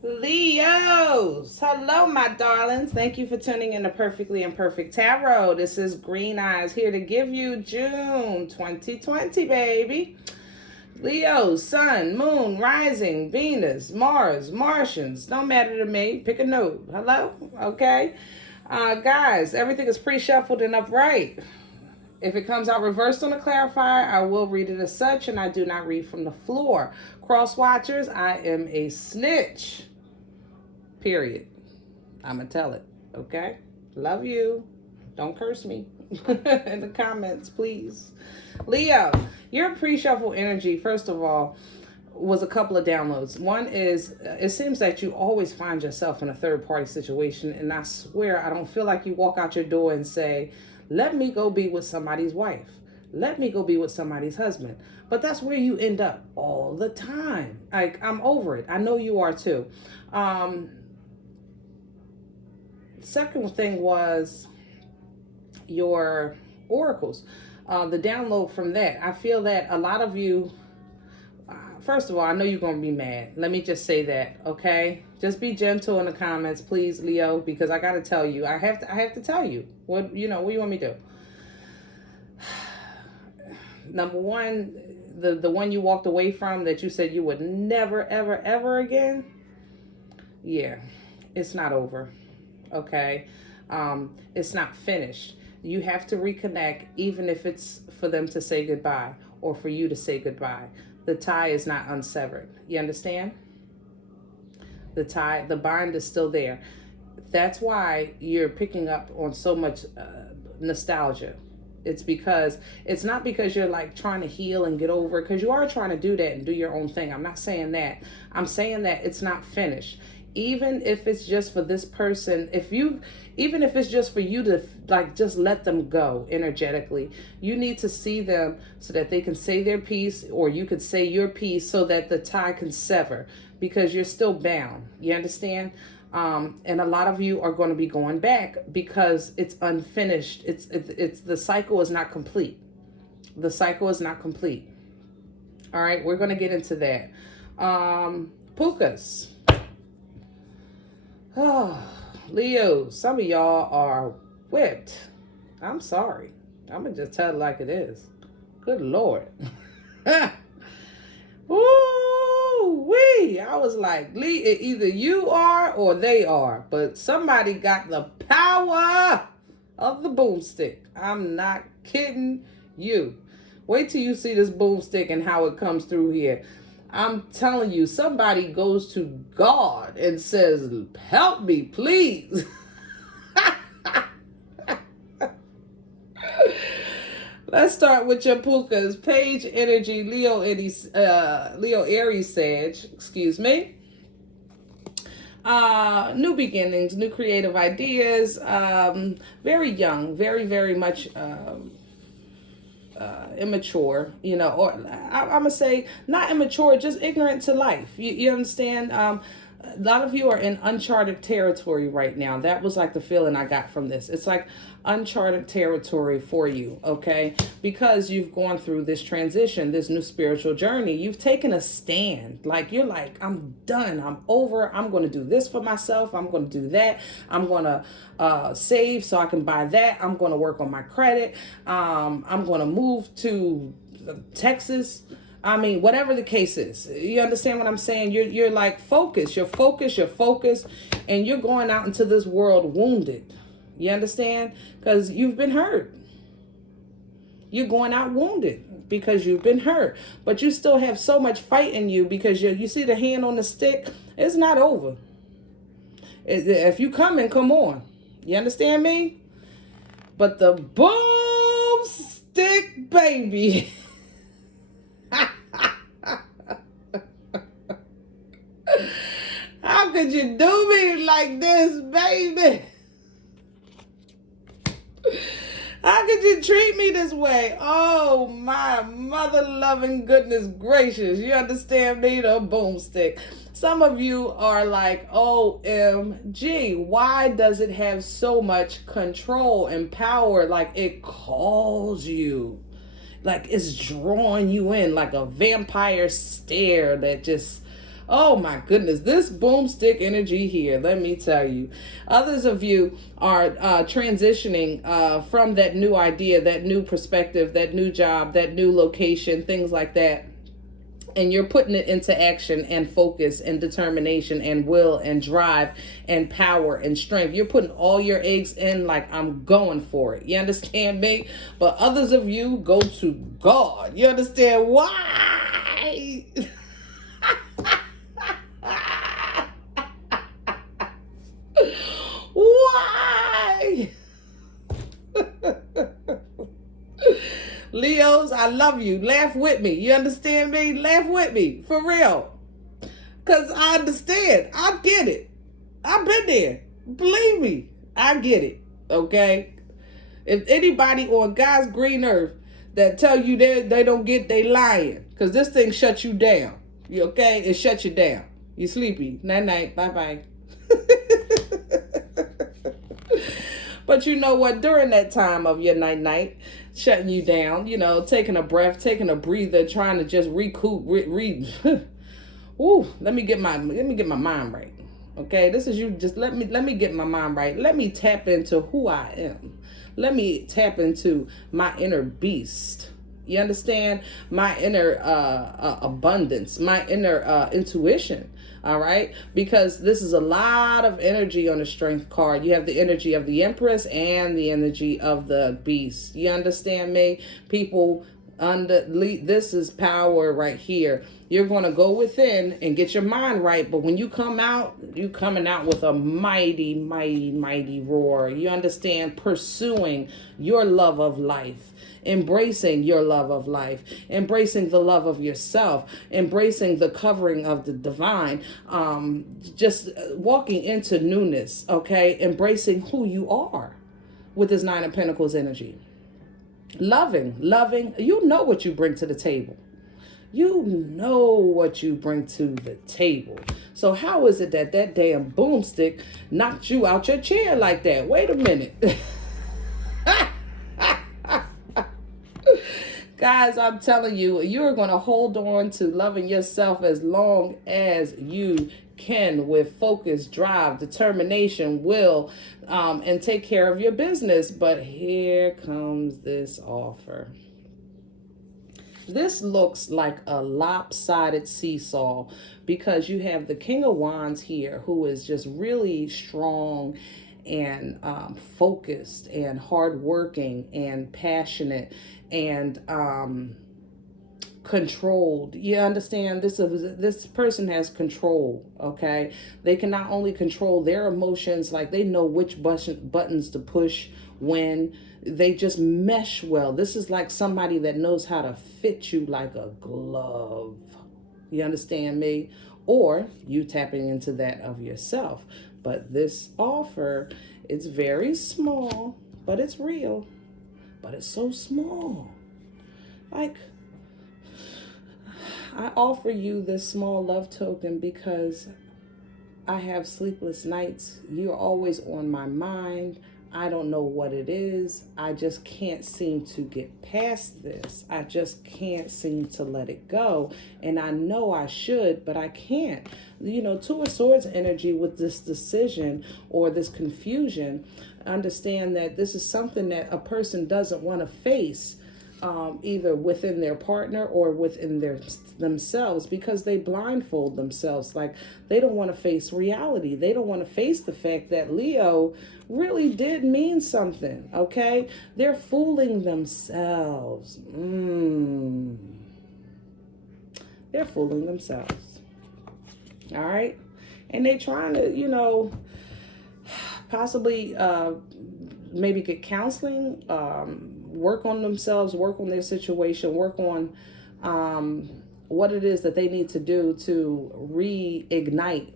Leos, hello, my darlings. Thank you for tuning in to Perfectly Imperfect Tarot. This is Green Eyes here to give you June 2020, baby. Leo, Sun, Moon, Rising, Venus, Mars, Martians. Don't matter to me. Pick a node. Hello? Okay? Guys, everything is pre-shuffled and upright. If it comes out reversed on a clarifier, I will read it as such, and I do not read from the floor. Cross watchers, I am a snitch. Period. I'm going to tell it. Okay? Love you. Don't curse me in the comments, please. Leo, your pre-shuffle energy, first of all, was a couple of downloads. One is, it seems that you always find yourself in a third-party situation, and I swear I don't feel like you walk out your door and say, let me go be with somebody's wife. Let me go be with somebody's husband. But that's where you end up all the time. Like, I'm over it. I know you are too. Second thing was your oracles. The download from that. I feel that a lot of you, first of all, I know you're going to be mad. Let me just say that, okay? Just be gentle in the comments, please, Leo, because I got to tell you. I have to tell you. What do you want me to do? Number one, the one you walked away from that you said you would never, ever, ever again. Yeah, it's not over, okay? It's not finished. You have to reconnect, even if it's for them to say goodbye or for you to say goodbye. The tie is not unsevered. You understand? The tie, the bind is still there. That's why you're picking up on so much nostalgia. It's because, it's not because you're like trying to heal and get over it, because you are trying to do that and do your own thing. I'm not saying that. I'm saying that it's not finished. Even if it's just for this person, even if it's just for you to like just let them go energetically, you need to see them so that they can say their piece, or you could say your piece so that the tie can sever, because you're still bound. You understand? And a lot of you are going to be going back because it's unfinished. It's the cycle is not complete. The cycle is not complete. All right, we're going to get into that. Pukas. Oh, Leo, some of y'all are whipped. I'm sorry. I'm going to just tell it like it is. Good Lord. Ooh-wee. I was like, either you are or they are. But somebody got the power of the boomstick. I'm not kidding you. Wait till you see this boomstick and how it comes through here. I'm telling you, somebody goes to God and says, help me, please. Let's start with your pukas. Page energy, Leo Aries Sag, excuse me. New beginnings, new creative ideas. Very young, very, very much immature, or I'm gonna say not immature, just ignorant to life. You understand? A lot of you are in uncharted territory right now. That was like the feeling I got from this. It's like uncharted territory for you, okay? Because you've gone through this transition, this new spiritual journey. You've taken a stand. Like, you're like, I'm done. I'm over. I'm going to do this for myself. I'm going to do that. I'm going to save so I can buy that. I'm going to work on my credit. I'm going to move to Texas. I mean, whatever the case is, you understand what I'm saying? You're like focused, you're focused, and you're going out into this world wounded. You understand? Because you've been hurt. You're going out wounded because you've been hurt, but you still have so much fight in you, because you see the hand on the stick. It's not over. If you come on. You understand me? But the boom stick, baby. How could you do me like this, baby? How could you treat me this way? Oh, my mother-loving goodness gracious. You understand me? The boomstick. Some of you are like, OMG, why does it have so much control and power? Like, it calls you. Like, it's drawing you in like a vampire stare that just, Oh my goodness, this boomstick energy here, let me tell you. Others of you are transitioning from that new idea, that new perspective, that new job, that new location, things like that. And you're putting it into action and focus and determination and will and drive and power and strength. You're putting all your eggs in like, I'm going for it. You understand me? But others of you go to God. You understand why? Why? Leos, I love you. Laugh with me. You understand me? Laugh with me. For real. Because I understand. I get it. I've been there. Believe me. I get it. Okay? If anybody on God's green earth that tell you they don't get, they lying. Because this thing shuts you down. You okay? It shuts you down. You sleepy. Night night. Bye bye. But you know what? During that time of your night, shutting you down, you know, taking a breath, taking a breather, trying to just recoup, Ooh, let me get my mind right. Okay, this is you. Just let me get my mind right. Let me tap into who I am. Let me tap into my inner beast. You understand? My inner abundance, my inner intuition. All right, because this is a lot of energy on the strength card. You have the energy of the Empress and the energy of the beast. You understand me? People, this is power right here. You're going to go within and get your mind right. But when you come out, you coming out with a mighty, mighty, mighty roar. You understand? Pursuing your love of life. Embracing your love of life, embracing the love of yourself, embracing the covering of the divine, just walking into newness, okay? Embracing who you are with this Nine of Pentacles energy. Loving, you know what you bring to the table. You know what you bring to the table. So how is it that damn boomstick knocked you out your chair like that? Wait a minute. Guys, I'm telling you, you're going to hold on to loving yourself as long as you can with focus, drive, determination, will, and take care of your business. But here comes this offer. This looks like a lopsided seesaw because you have the King of Wands here who is just really strong and focused and hardworking and passionate and controlled. You understand? This person has control, okay? They can not only control their emotions, like they know which buttons to push when. They just mesh well. This is like somebody that knows how to fit you like a glove. You understand me? Or you tapping into that of yourself. But this offer, it's very small, but it's real. But it's so small. Like, I offer you this small love token because I have sleepless nights. You're always on my mind. I don't know what it is. I just can't seem to get past this. I just can't seem to let it go. And I know I should, but I can't. You know, Two of Swords energy with this decision or this confusion, understand that this is something that a person doesn't want to face, either within their partner or within themselves, because they blindfold themselves. Like, they don't want to face reality. They don't want to face the fact that Leo really did mean something, okay? They're fooling themselves. They're fooling themselves. All right? And they're trying to, you know, possibly maybe get counseling, work on themselves, work on their situation, work on what it is that they need to do to reignite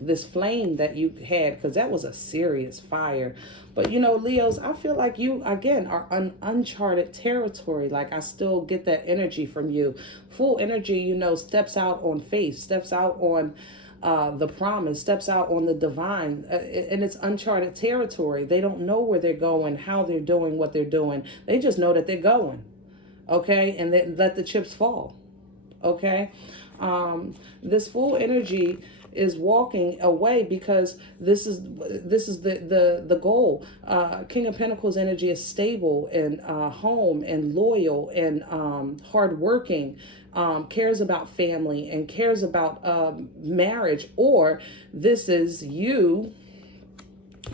this flame that you had, because that was a serious fire. But you know, Leos, I feel like you again are uncharted territory. Like, I still get that energy from you. Full energy, you know, steps out on faith, steps out on the promise, steps out on the divine, and it's uncharted territory. They don't know where they're going, how they're doing what they're doing. They just know that they're going, okay? And then let the chips fall, okay? This Fool energy is walking away because this is the goal. King of Pentacles energy is stable and home and loyal and hardworking, cares about family and cares about marriage. Or this is you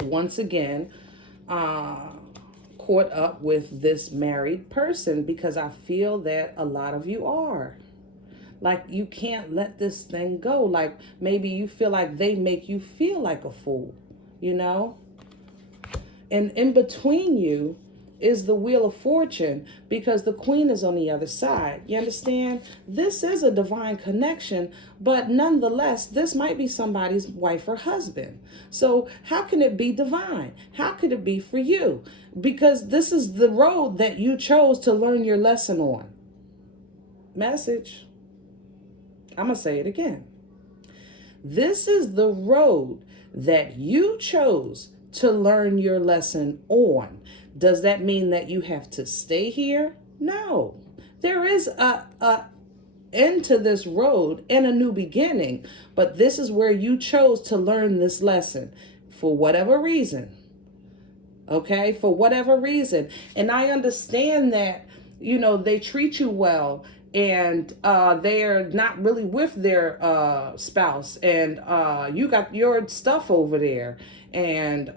once again caught up with this married person, because I feel that a lot of you are. Like, you can't let this thing go. Like, maybe you feel like they make you feel like a fool, you know? And in between you is the Wheel of Fortune, because the Queen is on the other side. You understand? This is a divine connection, but nonetheless, this might be somebody's wife or husband. So how can it be divine? How could it be for you? Because this is the road that you chose to learn your lesson on. Message. I'm going to say it again. This is the road that you chose to learn your lesson on. Does that mean that you have to stay here? No. There is a end to this road and a new beginning, but this is where you chose to learn this lesson for whatever reason. Okay? For whatever reason. And I understand that, you know, they treat you well, and they're not really with their spouse, and you got your stuff over there, and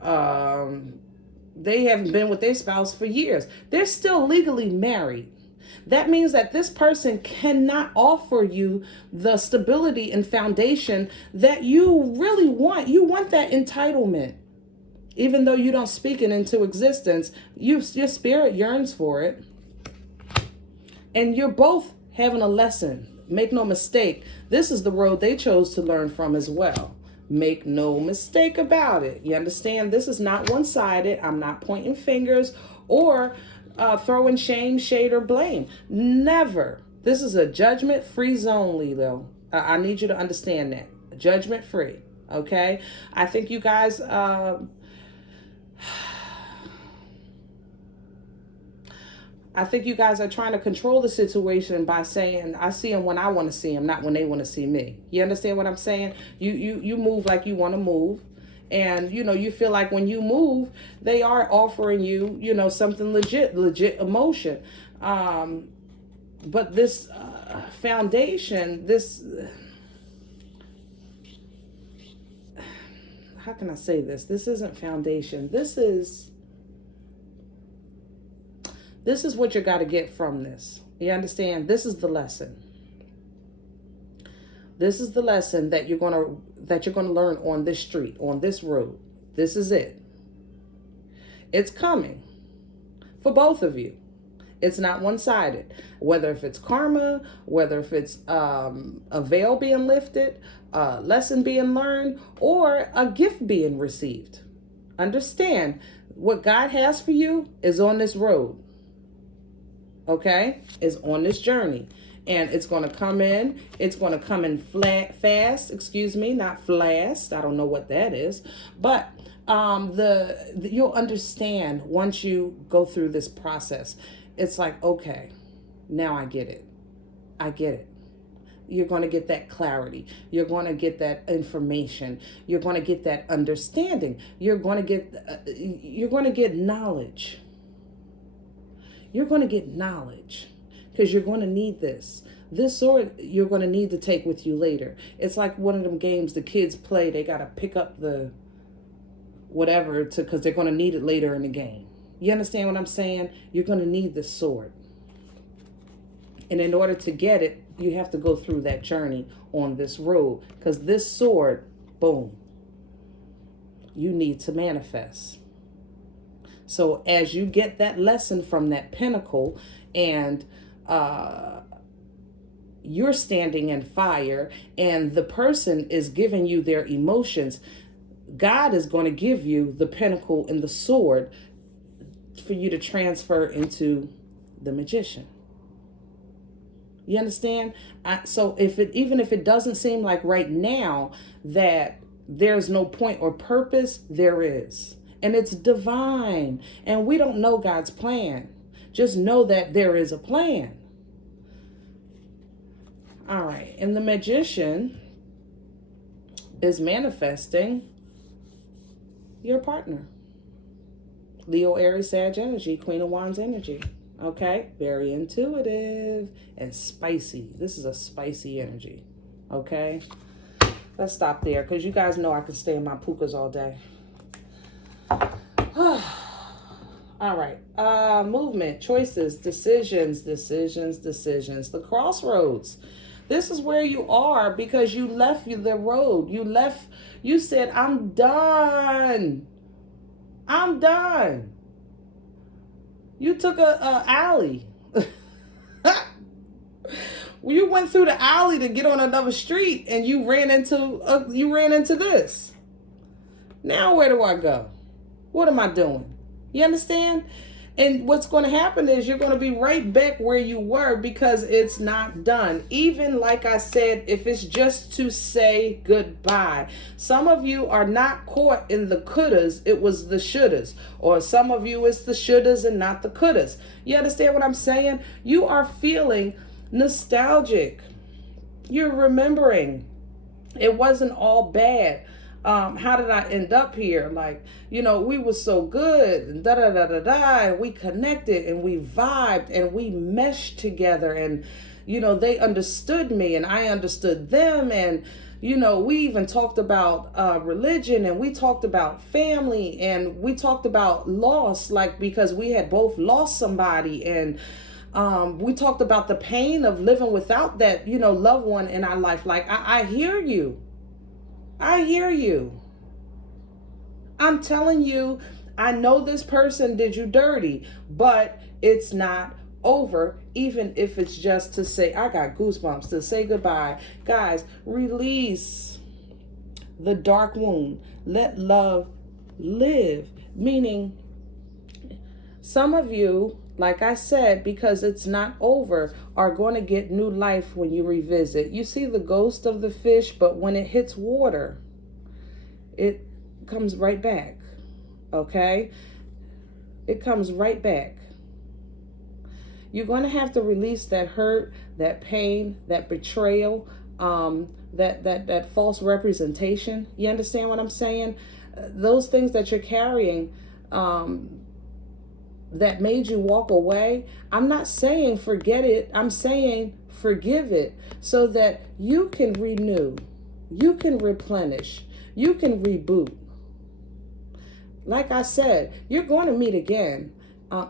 they haven't been with their spouse for years. They're still legally married. That means that this person cannot offer you the stability and foundation that you really want. You want that entitlement. Even though you don't speak it into existence, your spirit yearns for it. And you're both having a lesson. Make no mistake, this is the road they chose to learn from as well. Make no mistake about it. You understand? This is not one-sided. I'm not pointing fingers or throwing shame, shade, or blame. Never. This is a judgment-free zone, Lilo. I need you to understand that. Judgment-free. Okay? I think you guys... I think you guys are trying to control the situation by saying, I see them when I want to see them, not when they want to see me. You understand what I'm saying? You move like you want to move. And, you know, you feel like when you move, they are offering you, you know, something legit emotion. But this foundation, this... how can I say this? This isn't foundation. This is what you got to get from this. You understand? This is the lesson. This is the lesson that you're going to learn on this street, on this road. This is it. It's coming for both of you. It's not one-sided. Whether if it's karma, whether if it's a veil being lifted, a lesson being learned, or a gift being received. Understand, what God has for you is on this road. Okay? Is on this journey. And it's going to come in. It's going to come in fast. Excuse me, not fast. I don't know what that is. But you'll understand once you go through this process. It's like, okay, now I get it. I get it. You're going to get that clarity. You're going to get that information. You're going to get that understanding. You're going to get knowledge. You're going to get knowledge because you're going to need this. This sword you're going to need to take with you later. It's like one of them games the kids play. They got to pick up the whatever because they're going to need it later in the game. You understand what I'm saying? You're going to need this sword. And in order to get it, you have to go through that journey on this road. Because this sword, boom, you need to manifest. So as you get that lesson from that pinnacle and you're standing in fire and the person is giving you their emotions, God is going to give you the pinnacle and the sword for you to transfer into the magician. You understand? So even if it doesn't seem like right now that there's no point or purpose, there is. And it's divine. And we don't know God's plan. Just know that there is a plan. All right. And the Magician is manifesting your partner. Leo, Aries, Sag energy, Queen of Wands energy. Okay? Very intuitive and spicy. This is a spicy energy. Okay? Let's stop there because you guys know I can stay in my pukas all day. All right. Movement, choices, decisions. The crossroads. This is where you are because you left the road. You said, I'm done. I'm done. You took a alley. You went through the alley to get on another street and you ran into this. Now where do I go? What am I doing? You understand? And what's going to happen is you're going to be right back where you were because it's not done. Even like I said, if it's just to say goodbye. Some of you are not caught in the couldas. It was the shouldas. Or some of you it's the shouldas and not the couldas. You understand what I'm saying? You are feeling nostalgic. You're remembering. It wasn't all bad. How did I end up here? Like, you know, we were so good, and and we connected and we vibed and we meshed together, and, you know, they understood me and I understood them. And, you know, we even talked about religion, and we talked about family, and we talked about loss, like, because we had both lost somebody, and we talked about the pain of living without that, you know, loved one in our life. Like, I hear you. I hear you. I'm telling you, I know this person did you dirty, but it's not over, even if it's just to say, I got goosebumps, to say goodbye. Guys, release the dark wound. Let love live. Meaning, some of you, like I said, because it's not over, are going to get new life when you revisit. You see the ghost of the fish, but when it hits water, it comes right back. Okay? It comes right back. You're going to have to release that hurt, that pain, that betrayal, that false representation. You understand what I'm saying? Those things that you're carrying, that made you walk away. I'm not saying forget it. I'm saying forgive it so that you can renew, you can replenish, you can reboot. Like I said, you're going to meet again,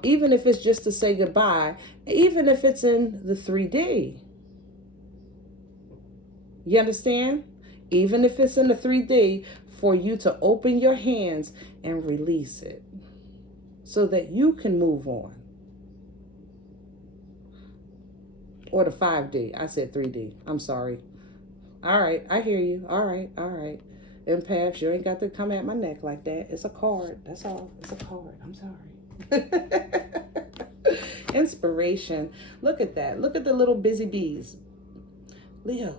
even if it's just to say goodbye, even if it's in the 3D. You understand? Even if it's in the 3D, for you to open your hands and release it, so that you can move on. Or the 5D. I said 3D. I'm sorry. All right. I hear you. All right. All right. Empaths, you ain't got to come at my neck like that. It's a card. That's all. It's a card. I'm sorry. Inspiration. Look at that. Look at the little busy bees. Leo.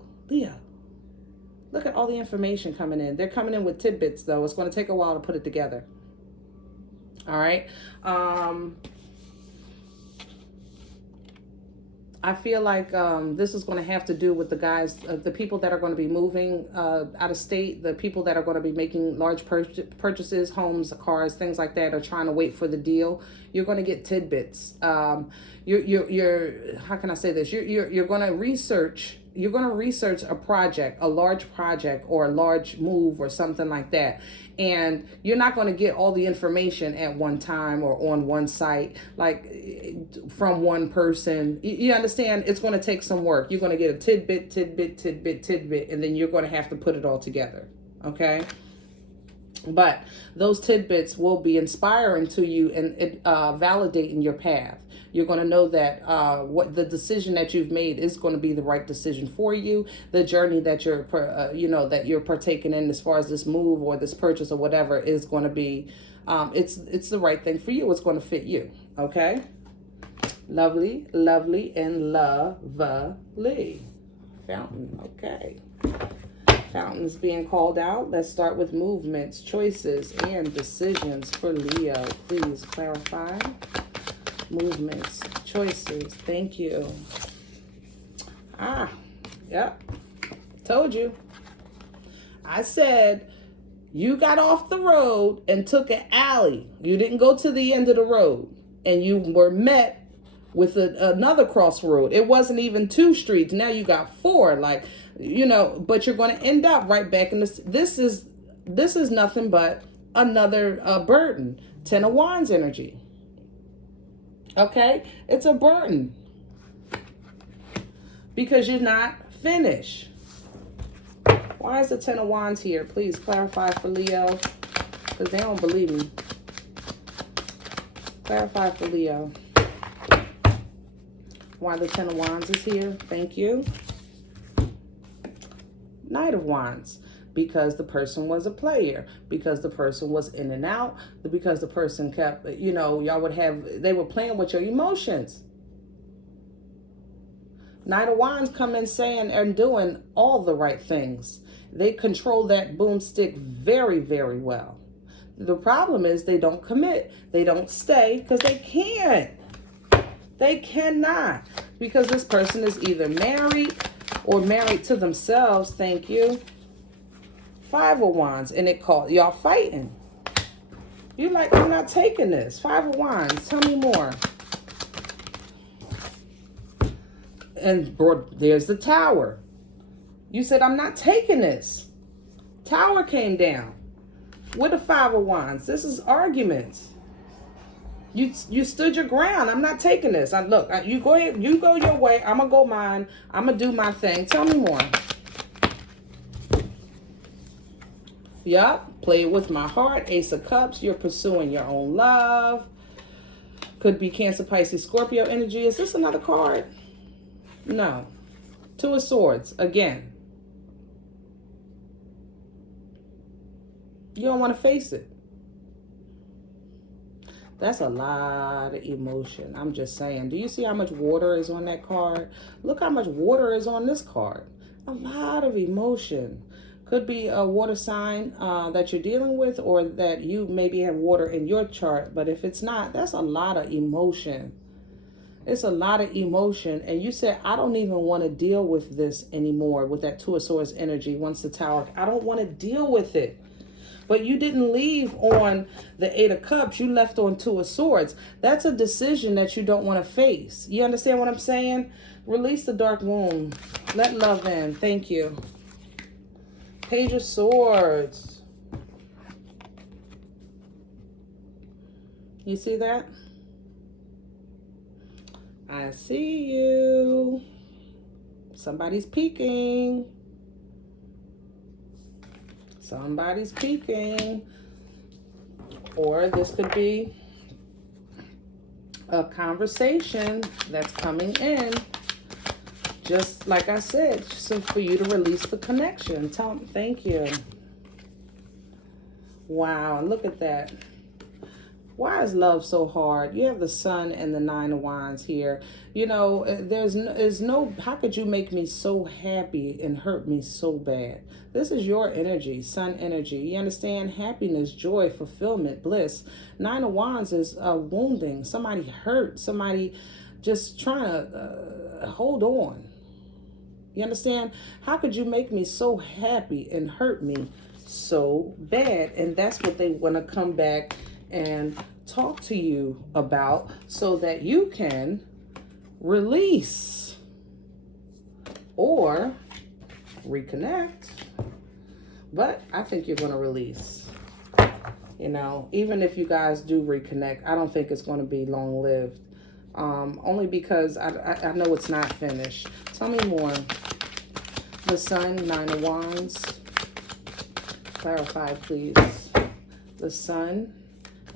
Look at all the information coming in. They're coming in with tidbits, though. It's going to take a while to put it together. All right. I feel like this is going to have to do with the guys, the people that are going to be moving out of state, the people that are going to be making large purchases, homes, cars, things like that, are trying to wait for the deal. You're going to get tidbits. You're how can I say this? You're going to research. You're going to research a project, a large project, or a large move or something like that. And you're not going to get all the information at one time or on one site, like from one person. You understand? It's going to take some work. You're going to get a tidbit, and then you're going to have to put it all together. Okay? But those tidbits will be inspiring to you and validating your path. You're going to know that what the decision that you've made is going to be the right decision for you. The journey that you're, that you're partaking in, as far as this move or this purchase or whatever, is going to be, it's the right thing for you. It's going to fit you. Okay. Lovely, and lovely. Fountain. Okay. Fountains being called out. Let's start with movements, choices, and decisions for Leo. Please clarify. Movements, choices. Thank you. Yep. Told you. I said you got off the road and took an alley. You didn't go to the end of the road. And you were met with another crossroad. It wasn't even 2 streets. Now you got 4. Like, you know, but you're going to end up right back in this. This is nothing but another burden. 10 of Wands energy. Okay? It's a burden. Because you're not finished. Why is the 10 of Wands here? Please clarify for Leo. Because they don't believe me. Clarify for Leo. Why the 10 of Wands is here. Thank you. Knight of Wands. Because the person was a player. Because the person was in and out. Because the person kept, you know, y'all would have, they were playing with your emotions. Knight of Wands come in saying and doing all the right things. They control that boomstick very, very well. The problem is they don't commit. They don't stay because they can't. They cannot. Because this person is either married or married to themselves. Thank you. 5 of Wands. And it called y'all fighting. You like, I'm not taking this. 5 of Wands. Tell me more. And there's the Tower. You said, I'm not taking this. Tower came down. With the 5 of Wands. This is arguments. You stood your ground. I'm not taking this. Look, you go ahead. You go your way. I'm going to go mine. I'm going to do my thing. Tell me more. Yup. Play it with my heart. Ace of Cups. You're pursuing your own love. Could be Cancer, Pisces, Scorpio energy. Is this another card? No. 2 of Swords. Again. You don't want to face it. That's a lot of emotion. I'm just saying. Do you see how much water is on that card? Look how much water is on this card. A lot of emotion. Could be a water sign that you're dealing with, or that you maybe have water in your chart. But if it's not, that's a lot of emotion. It's a lot of emotion. And you said, I don't even want to deal with this anymore with that 2 of Swords energy. Once the Tower, I don't want to deal with it. But you didn't leave on the 8 of Cups. You left on 2 of Swords. That's a decision that you don't want to face. You understand what I'm saying? Release the dark womb. Let love in. Thank you. Page of Swords. You see that? I see you. Somebody's peeking. Somebody's peeking. Or this could be a conversation that's coming in. Just like I said, so for you to release the connection. Thank you. Wow, look at that. Why is love so hard? You have the Sun and the 9 of Wands here. You know, there's no, how could you make me so happy and hurt me so bad? This is your energy, Sun energy. You understand? Happiness, joy, fulfillment, bliss. 9 of Wands is wounding. Somebody hurt. Somebody just trying to hold on. You understand? How could you make me so happy and hurt me so bad? And that's what they want to come back and talk to you about, so that you can release or reconnect. But I think you're going to release. You know, even if you guys do reconnect, I don't think it's going to be long-lived. Only because I know it's not finished. Tell me more. The Sun, 9 of Wands. Clarify, please. The Sun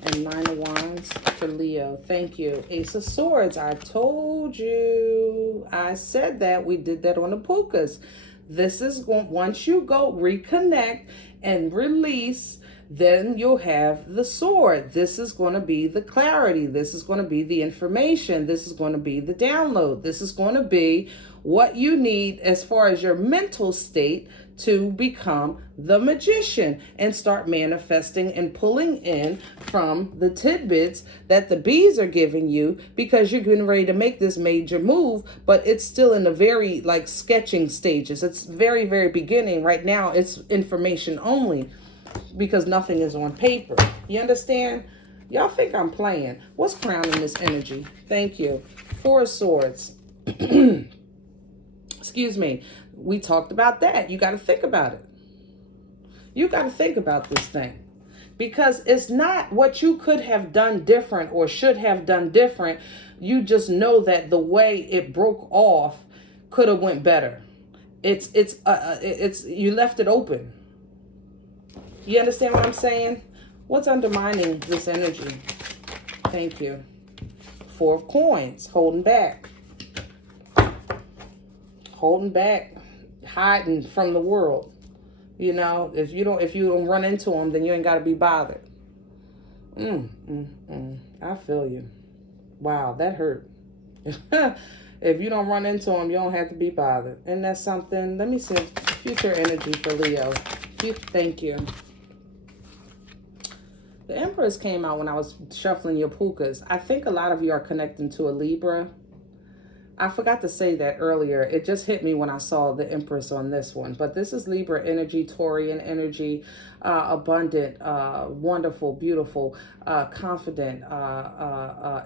and 9 of Wands for Leo. Thank you. Ace of Swords. I told you. I said that. We did that on the pukas. This is once you go reconnect and release, then you'll have the sword. This is going to be the clarity. This is going to be the information. This is going to be the download. This is going to be what you need as far as your mental state to become the magician and start manifesting and pulling in from the tidbits that the bees are giving you, because you're getting ready to make this major move, but it's still in the very like sketching stages. It's very, very beginning. Right now, it's information only because nothing is on paper. You understand? Y'all think I'm playing. What's crowning this energy? Thank you. Four of Swords. Excuse me. We talked about that. You got to think about it. You got to think about this thing, because it's not what you could have done different or should have done different. You just know that the way it broke off could have went better. It's you left it open. You understand what I'm saying? What's undermining this energy? Thank you. Four of Coins, holding back. Holding back, hiding from the world. You know, if you don't run into them, then you ain't got to be bothered. I feel you. Wow, that hurt. If you don't run into them, you don't have to be bothered. And that's something. Let me see. Future energy for Leo. Thank you. The Empress came out when I was shuffling your pukas. I think a lot of you are connecting to a Libra. I forgot to say that earlier. It just hit me when I saw the Empress on this one. But this is Libra energy, Taurian energy, abundant, wonderful, beautiful, confident,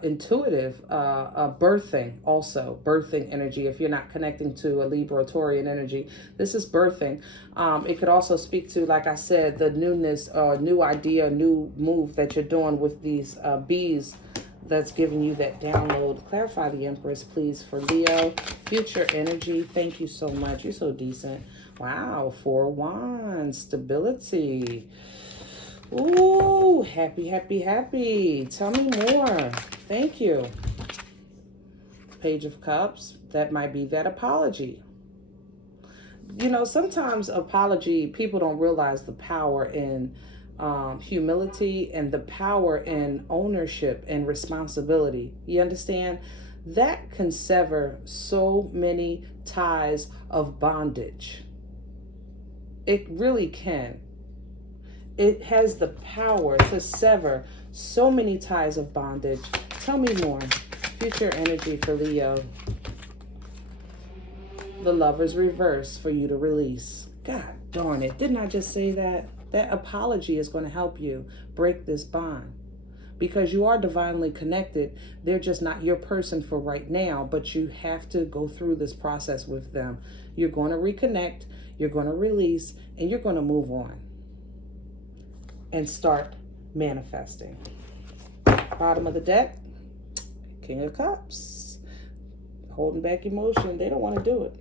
intuitive, birthing also. Birthing energy. If you're not connecting to a Libra or Taurian energy, this is birthing. It could also speak to, like I said, the newness, new idea, new move that you're doing with these bees that's giving you that download. Clarify the Empress, please, for Leo. Future energy. Thank you so much. You're so decent. Wow. Four of Wands. Stability. Ooh. Happy, happy, happy. Tell me more. Thank you. Page of Cups. That might be that apology. You know, sometimes apology, people don't realize the power in humility and the power in ownership and responsibility. You understand? That can sever so many ties of bondage. It really can. It has the power to sever so many ties of bondage. Tell me more. Future energy for Leo. The Lover's reverse for you to release. God darn it. Didn't I just say that? That apology is going to help you break this bond, because you are divinely connected. They're just not your person for right now, but you have to go through this process with them. You're going to reconnect, you're going to release, and you're going to move on and start manifesting. Bottom of the deck, King of Cups. Holding back emotion. They don't want to do it.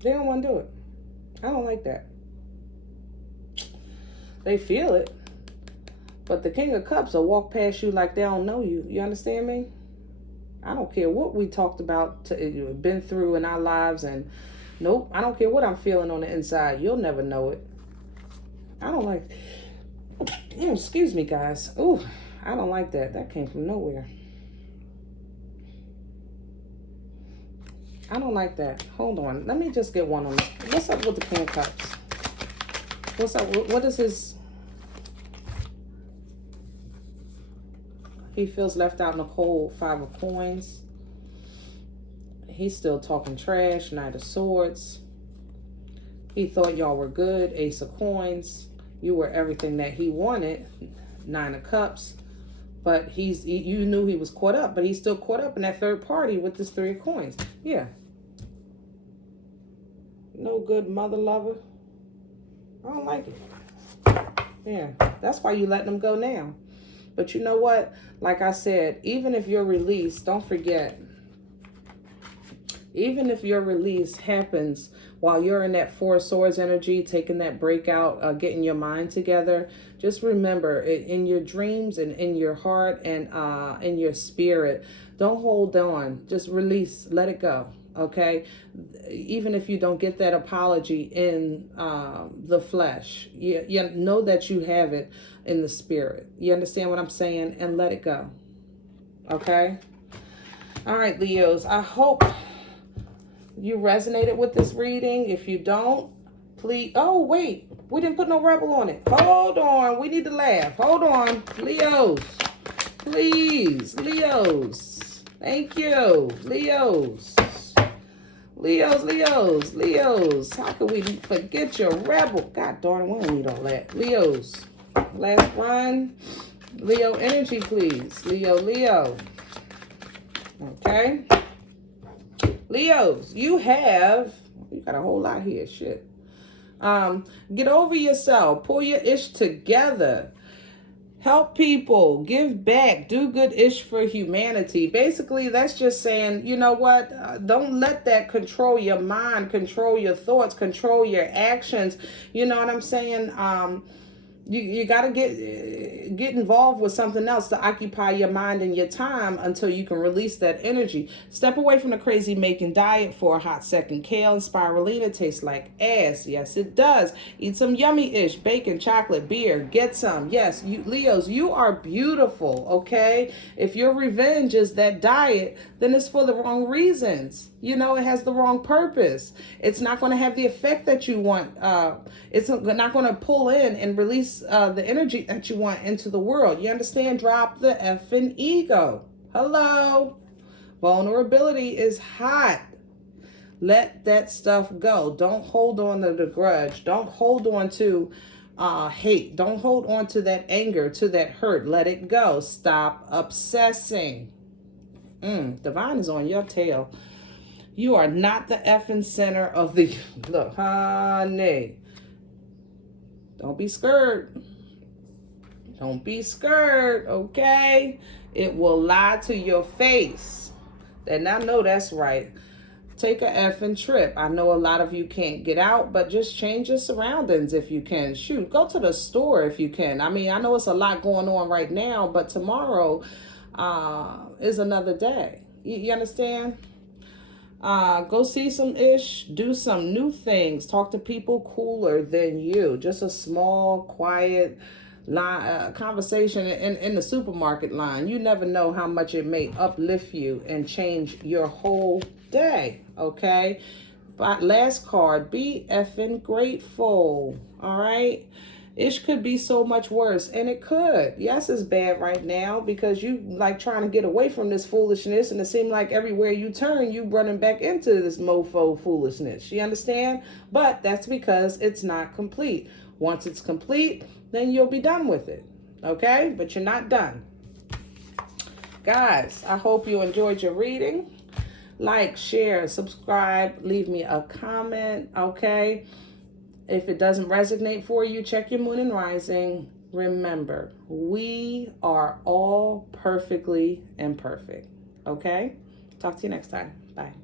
They don't want to do it. I don't like that. They feel it, but the King of Cups will walk past you like they don't know you. You understand me? I don't care what we talked about, been through in our lives, and nope, I don't care what I'm feeling on the inside. You'll never know it. I don't like, excuse me, guys. Ooh, I don't like that. That came from nowhere. I don't like that. Hold on. Let me just get one on this. What's up with the King of Cups? What's up? What is his? He feels left out in the cold. Five of Coins. He's still talking trash. Knight of Swords. He thought y'all were good. Ace of Coins. You were everything that he wanted. Nine of Cups. But you knew he was caught up, but he's still caught up in that third party with this Three of Coins. Yeah. No good mother lover. I don't like it. Yeah, that's why you letting them go now. But you know what? Like I said, even if your release, don't forget, even if your release happens while you're in that Four of Swords energy, taking that breakout, getting your mind together, just remember, in your dreams and in your heart and in your spirit, don't hold on. Just release. Let it go. Okay? Even if you don't get that apology in the flesh, you know that you have it in the spirit. You understand what I'm saying? And let it go. Okay? All right, Leos. I hope you resonated with this reading. If you don't, please. Oh, wait. We didn't put no rebel on it. Hold on. We need to laugh. Hold on. Leos. Please. Leos. Thank you. Leos. Leos, Leos, Leos. How can we forget your rebel? God darn, we don't need all that. Leos. Last one. Leo energy, please. Leo, Leo. Okay. Leos, you got a whole lot here. Shit. Get over yourself. Pull your ish together. Help people, give back, do good ish for humanity. Basically, that's just saying, you know what? Don't let that control your mind, control your thoughts, control your actions. You know what I'm saying? You got to get involved with something else to occupy your mind and your time until you can release that energy. Step away from the crazy making diet for a hot second. Kale and spirulina taste like ass. Yes, it does. Eat some yummy-ish, bacon, chocolate, beer. Get some. Yes, you Leos, you are beautiful, okay? If your revenge is that diet, then it's for the wrong reasons. You know, it has the wrong purpose. It's not going to have the effect that you want. It's not going to pull in and release the energy that you want into the world. You understand? Drop the effing ego. Hello. Vulnerability is hot. Let that stuff go. Don't hold on to the grudge. Don't hold on to hate. Don't hold on to that anger, to that hurt. Let it go. Stop obsessing. Divine is on your tail. You are not the effing center of the... Look, honey. Don't be scared. Don't be scared, okay? It will lie to your face. And I know that's right. Take a effing trip. I know a lot of you can't get out, but just change your surroundings if you can. Shoot, go to the store if you can. I mean, I know it's a lot going on right now, but tomorrow is another day. You understand? Go see some ish, do some new things, talk to people cooler than you. Just a small, quiet conversation in the supermarket line. You never know how much it may uplift you and change your whole day, okay? But last card, be effing grateful, all right? Ish could be so much worse, and it could. Yes, it's bad right now because you like trying to get away from this foolishness, and it seems like everywhere you turn, you running back into this mofo foolishness. You understand? But that's because it's not complete. Once it's complete, then you'll be done with it, okay? But you're not done. Guys, I hope you enjoyed your reading. Like, share, subscribe, leave me a comment, okay? If it doesn't resonate for you, check your moon and rising. Remember, we are all perfectly imperfect. Okay? Talk to you next time. Bye.